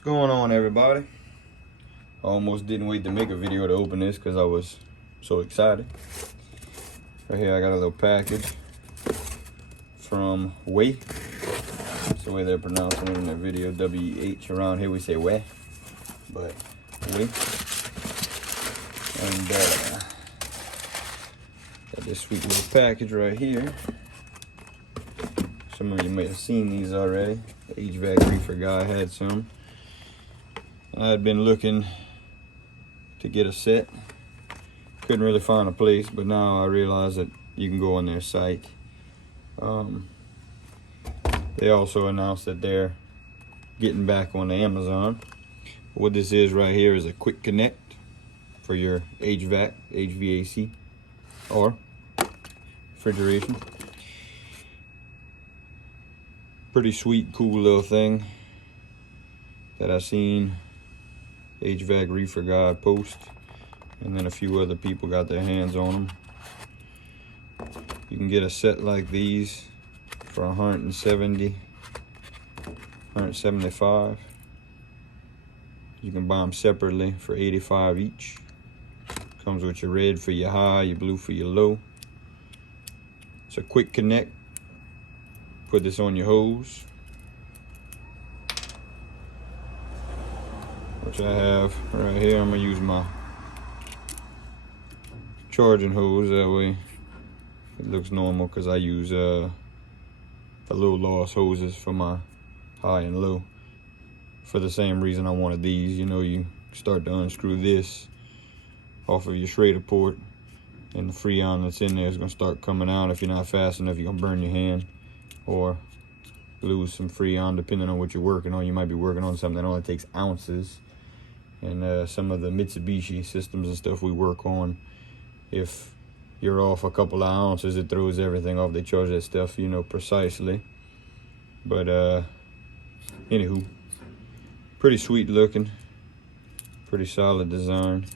What's going on, everybody? I almost didn't wait to make a video to open this because I was so excited. Right here I got a little package from Weh. That's the way they're pronouncing it in their video. W-H. Around here we say Weh, but Weh. And got this sweet little package right here. Some of you may have seen these already. The HVAC reefer guy had some. I had been looking to get a set. Couldn't really find a place, but now I realize that you can go on their site. They also announced that they're getting back on the Amazon. What this is right here is a quick connect for your HVAC, or refrigeration. Pretty sweet, cool little thing that I seen HVAC reefer guy post, and then a few other people got their hands on them. You can get a set like these for $170, $175. You can buy them separately for $85 each. Comes with your red for your high, your blue for your low. It's a quick connect. Put this on your hose, which I have right here. I'm gonna use my charging hose, that way it looks normal, because I use the low loss hoses for my high and low. For the same reason I wanted these. You know, you start to unscrew this off of your Schrader port, and the Freon that's in there is gonna start coming out. If you're not fast enough, you're gonna burn your hand or lose some Freon, depending on what you're working on. You might be working on something that only takes ounces. And some of the Mitsubishi systems and stuff we work on, if you're off a couple of ounces, it throws everything off. They charge that stuff, you know, precisely. But anywho, pretty sweet looking, pretty solid design.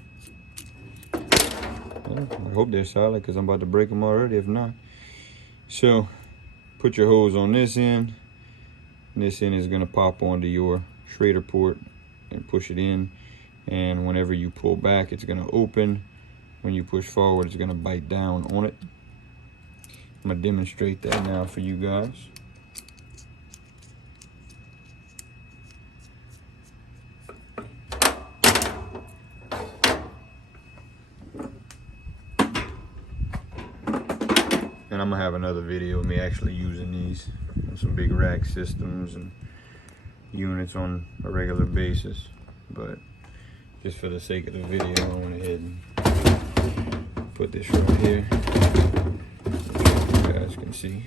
Well, I hope they're solid, because I'm about to break them already if not. So put your hose on this end, and this end is going to pop onto your Schrader port and push it in. And whenever you pull back, it's going to open. When you push forward, it's going to bite down on it. I'm going to demonstrate that now for you guys. And I'm going to have another video of me actually using these on some big rack systems and units on a regular basis. But just for the sake of the video, I went ahead and put this right here, so you guys can see.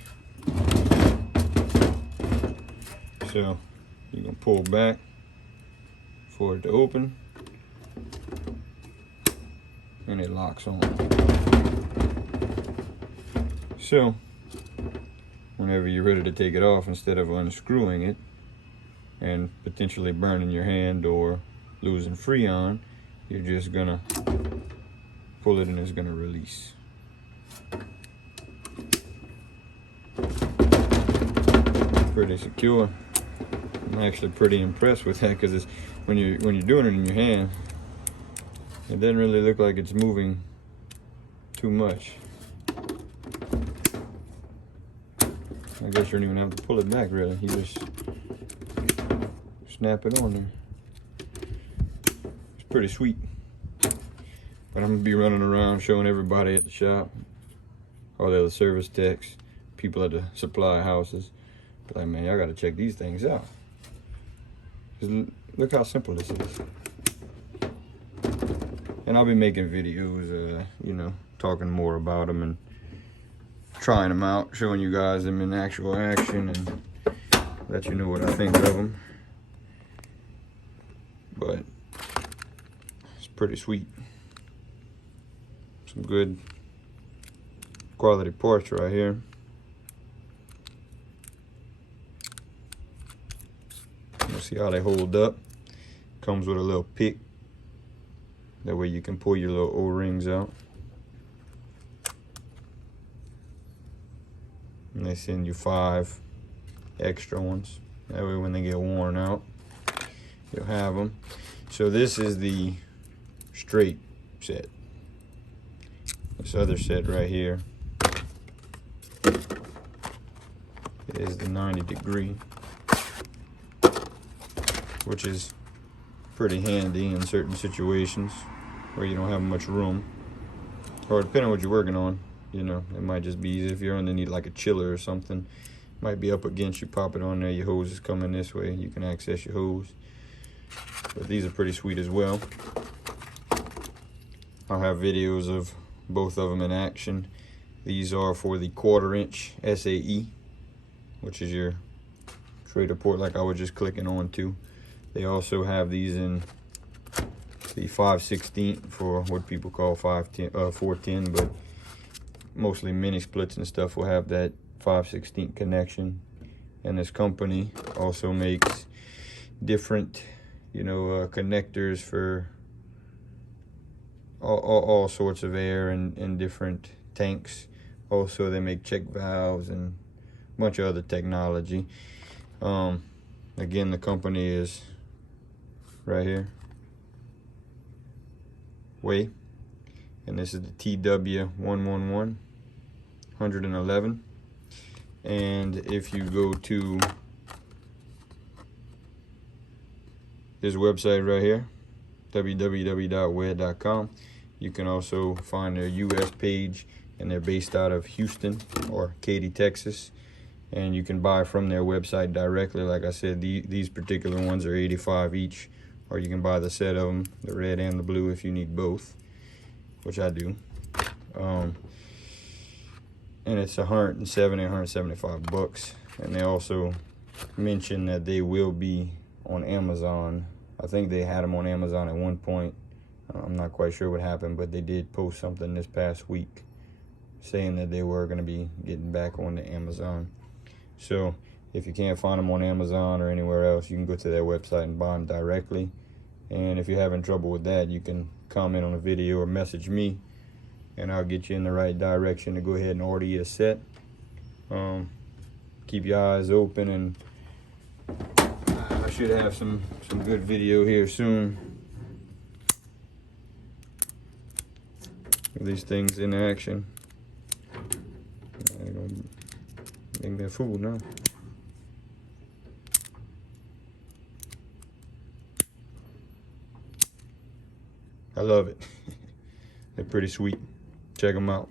So you can pull back for it to open, and it locks on. So whenever you're ready to take it off, instead of unscrewing it and potentially burning your hand or losing Freon, you're just gonna pull it and it's gonna release. Pretty secure. I'm actually pretty impressed with that, because it's when you're doing it in your hand, it doesn't really look like it's moving too much. I guess you don't even have to pull it back, really. You just snap it on there. It's pretty sweet. But I'm gonna be running around showing everybody at the shop, all the other service techs, people at the supply houses. Like, man, y'all gotta check these things out. Just look how simple this is. And I'll be making videos, you know, talking more about them and trying them out, showing you guys them in actual action, and let you know what I think of them. But it's pretty sweet. Some good quality parts right here. You see how they hold up. Comes with a little pick. That way you can pull your little O-rings out. And they send you 5 extra ones. That way when they get worn out, you'll have them. So this is the straight set. This other set right here is the 90-degree, which is pretty handy in certain situations where you don't have much room, or depending on what you're working on, you know, it might just be easy if you're underneath like a chiller or something. Might be up against you, pop it on there, your hose is coming this way, you can access your hose. But these are pretty sweet as well. I'll have videos of both of them in action. These are for the 1/4 inch SAE, which is your trailer port like I was just clicking on to. They also have these in the 5/16 for what people call 410, but mostly mini splits and stuff will have that 5/16 connection. And this company also makes different, you know, connectors for all sorts of air and different tanks. Also, they make check valves and a bunch of other technology. Again, the company is right here, Weh, and this is the tw111 111. And if you go to this website right here, www.weh.com, you can also find their US page, and they're based out of Houston or Katy, Texas, and you can buy from their website directly. Like I said, these particular ones are $85 each, or you can buy the set of them, the red and the blue, if you need both, which I do. And it's 170, 175 bucks. And they also mention that they will be on Amazon. I think they had them on Amazon at one point. I'm not quite sure what happened, but they did post something this past week saying that they were going to be getting back on the Amazon. So if you can't find them on Amazon or anywhere else, you can go to their website and buy them directly. And if you're having trouble with that, you can comment on a video or message me, and I'll get you in the right direction to go ahead and order you a set. Keep your eyes open, and I should have some good video here soon. These things in action. They're gonna make me a fool now. I love it. They're pretty sweet. Check them out.